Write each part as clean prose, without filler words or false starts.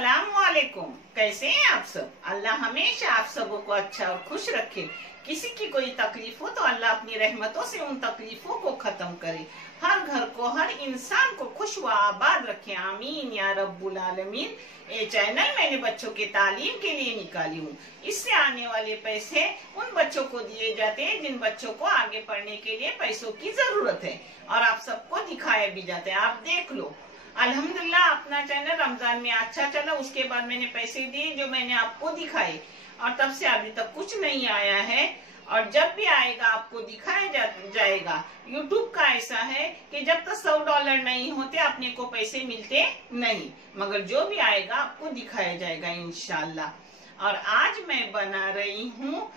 अस्सलाम वालेकुम। कैसे हैं आप सब? अल्लाह हमेशा आप सबों को अच्छा और खुश रखे। किसी की कोई तकलीफ हो तो अल्लाह अपनी रहमतों से उन तकलीफों को खत्म करे। हर घर को, हर इंसान को खुश व आबाद रखे। आमीन या रब्बुल आलमीन। ये चैनल मैंने बच्चों के तालीम के लिए निकाली हूँ। इससे आने वाले पैसे उन बच्चों को दिए जाते हैं जिन बच्चों को आगे पढ़ने के लिए पैसों की जरूरत है, और आप सबको दिखाया भी जाता है। आप देख लो, अल्हम्दुलिल्लाह अपना चैनल रमजान में अच्छा चला। उसके बाद मैंने पैसे दिए जो मैंने आपको दिखाए, और तब से अभी तक कुछ नहीं आया है। और जब भी आएगा आपको दिखाया जाएगा। यूट्यूब का ऐसा है कि जब तक $100 नहीं होते अपने को पैसे मिलते नहीं, मगर जो भी आएगा आपको दिखाया जाएगा इंशाल्लाह। और आज मैं बना रही हूँ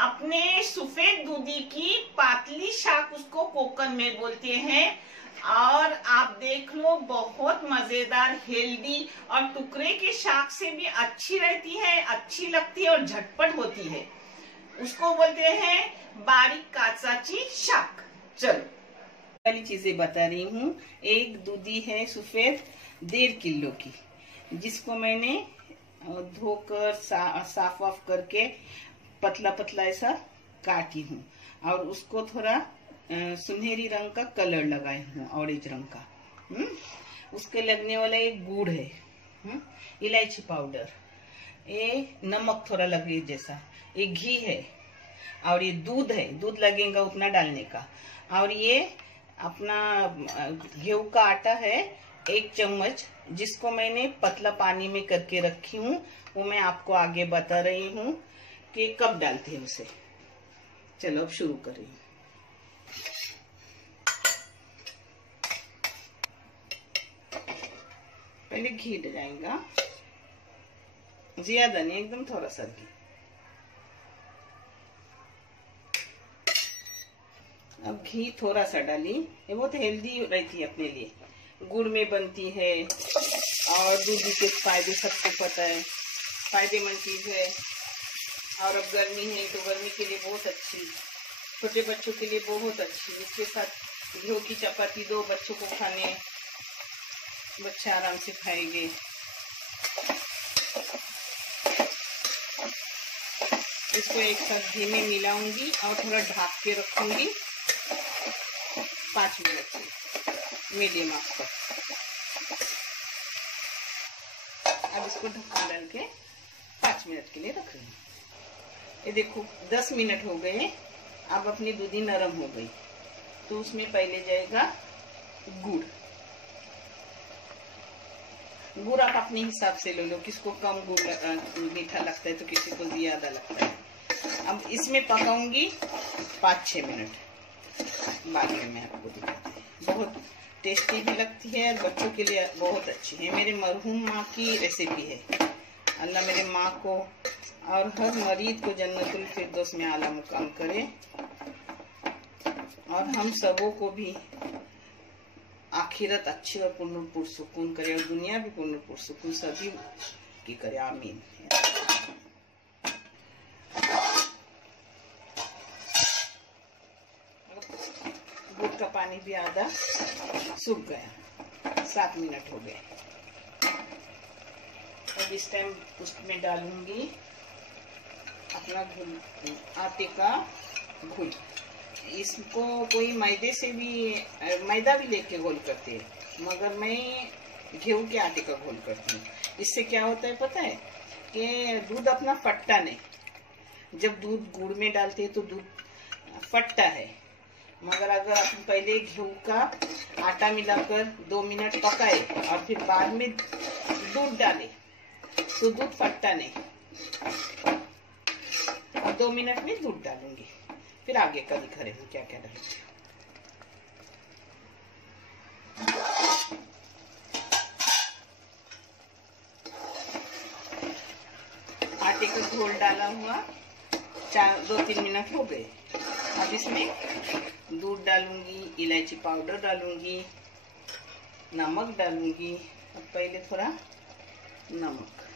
अपने सफेद दूधी की पातली शाक, उसको कोकन में बोलते हैं। और आप देख लो, बहुत मजेदार, हेल्दी और टुकड़े के शाक से भी अच्छी रहती है, अच्छी लगती है और झटपट होती है। उसको बोलते हैं बारीक काचाची शाक। चलो पहली चीजें बता रही हूँ। एक दूधी है सफेद 1.5 किलो की, जिसको मैंने धोकर साफ वाफ करके पतला पतला ऐसा काटी हूँ, और उसको थोड़ा सुनहरी रंग का कलर लगाए हूँ, ऑरेंज रंग का। उसके लगने वाला एक गुड़ है, इलायची पाउडर, ये नमक थोड़ा लगे जैसा, ये घी है, और ये दूध है, दूध लगेगा उतना डालने का। और ये अपना गेहूं का आटा है 1 चम्मच, जिसको मैंने पतला पानी में करके रखी हूँ। वो मैं आपको आगे बता रही हूँ कि कब डालते हैं उसे। चलो अब शुरू करें। पहले घी डालेगा, ज्यादा नहीं, एकदम थोड़ा सा घी। अब घी थोड़ा सा डाली, ये बहुत हेल्दी रहती है अपने लिए, गुड़ में बनती है, और दूध के फायदे सबको पता है, फायदेमंद चीज है। और अब गर्मी है तो गर्मी के लिए बहुत अच्छी, छोटे बच्चों के लिए बहुत अच्छी। इसके साथ घी की चपाती दो बच्चों को खाने, बच्चे आराम से खाएंगे। इसको एक साथ घी में मिलाऊंगी और थोड़ा ढक के रखूंगी 5 मिनट के मीडियम आंच पर। अब इसको ढक्कन डाल के 5 मिनट के लिए रख रही हूँ। ये देखो 10 मिनट हो गए। अब अपनी दूधी नरम हो गई, तो उसमें पहले जाएगा गुड़। गुड़ आप अपने हिसाब से ले लो, किसको कम गुड़ मीठा लगता है तो किसी को ज्यादा लगता है। अब इसमें पकाऊंगी 5-6 मिनट, बाद में मैं आपको दिखाती हूँ। बहुत टेस्टी भी लगती है और बच्चों के लिए बहुत अच्छी है। मेरे मरहूम माँ की रेसिपी है। अल्लाह मेरे माँ को और हर मरीज को जन्नतुल फिरदौस में आला मुकाम करे, और हम सबों को भी आखिरत अच्छी और पूर्ण पुरसुकून करे, और दुनिया भी पूर्ण पुरसुकून सभी की करे। आमीन। गुड़ का पानी भी आधा सूख गया। 7 मिनट हो गए। अब इस टाइम उसमें डालूंगी अपना घुल, आटे का घुल। इसको कोई मैदे से भी, मैदा भी लेके घोल करते हैं, मगर मैं गेहूं के आटे का घोल करती हूँ। इससे क्या होता है पता है कि दूध अपना फटता नहीं। जब दूध गुड़ में डालते हैं तो दूध फटता है, मगर अगर आप पहले गेहूं का आटा मिलाकर 2 मिनट पकाए और फिर बाद में दूध डाले तो दूध फटता नहीं। और 2 मिनट में दूध डालूंगी, फिर आगे का दिखा रही हूँ क्या क्या डालूंगी। आटे का घोल डाला हुआ 2-3 मिनट हो गए। अब इसमें दूध डालूंगी, इलायची पाउडर डालूंगी, नमक डालूंगी। अब पहले थोड़ा नमक,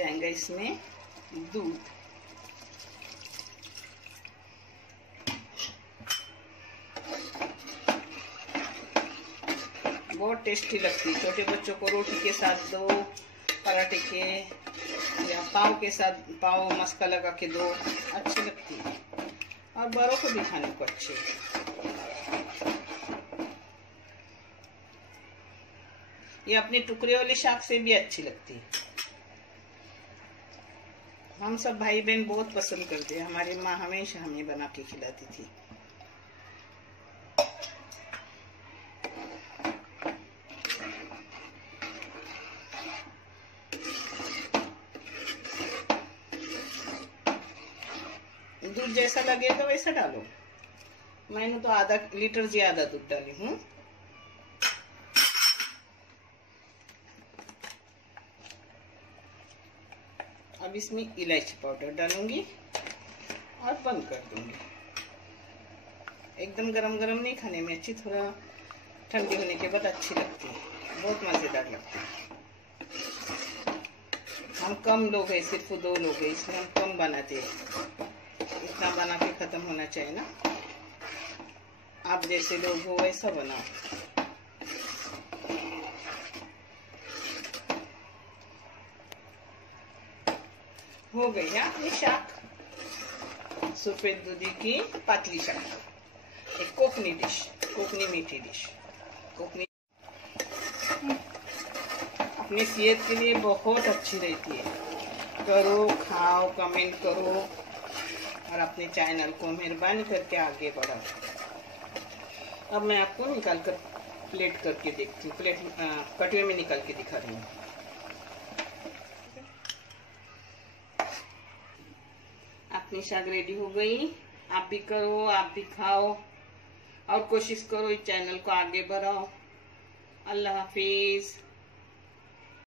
जाएगा इसमें दूध। बहुत टेस्टी लगती है। छोटे बच्चों को रोटी के साथ दो, पराठे के या पाव के साथ, पाव मस्का लगा के दो, अच्छी लगती है। और बड़ों को भी खाने को अच्छी। ये अपने टुकड़े वाले शाक से भी अच्छी लगती है। हम सब भाई बहन बहुत पसंद करते हैं। हमारी माँ हमेशा हमें बना के खिलाती थी। दूध जैसा लगेगा वैसा डालो। मैंने तो आधा लीटर ज्यादा दूध डाली हूँ। अब इसमें इलायची पाउडर डालूंगी और बंद कर दूंगी। एकदम गरम गरम नहीं खाने में अच्छी, थोड़ा ठंडी होने के बाद अच्छी लगती है। बहुत मजेदार लगती है। हम कम लोग हैं, सिर्फ 2 लोग हैं, इसलिए हम कम बनाते हैं। इतना बना के खत्म होना चाहिए ना। आप जैसे लोग हो वैसा बनाओ। हो गई है अपनी शाक, सफेद दूधी की पतली शाक, एक कोकनी डिश, कोकनी मीठी डिश। कोकनी अपनी सेहत के लिए बहुत अच्छी रहती है। करो, खाओ, कमेंट करो और अपने चैनल को मेहरबानी करके आगे बढ़ाओ। अब मैं आपको निकाल कर प्लेट करके देखती हूँ, प्लेट कटोरे में निकाल के दिखा रही हूँ। अपनी शाक रेडी हो गई। आप भी करो, आप भी खाओ और कोशिश करो इस चैनल को आगे बढ़ाओ। अल्लाह हाफिज।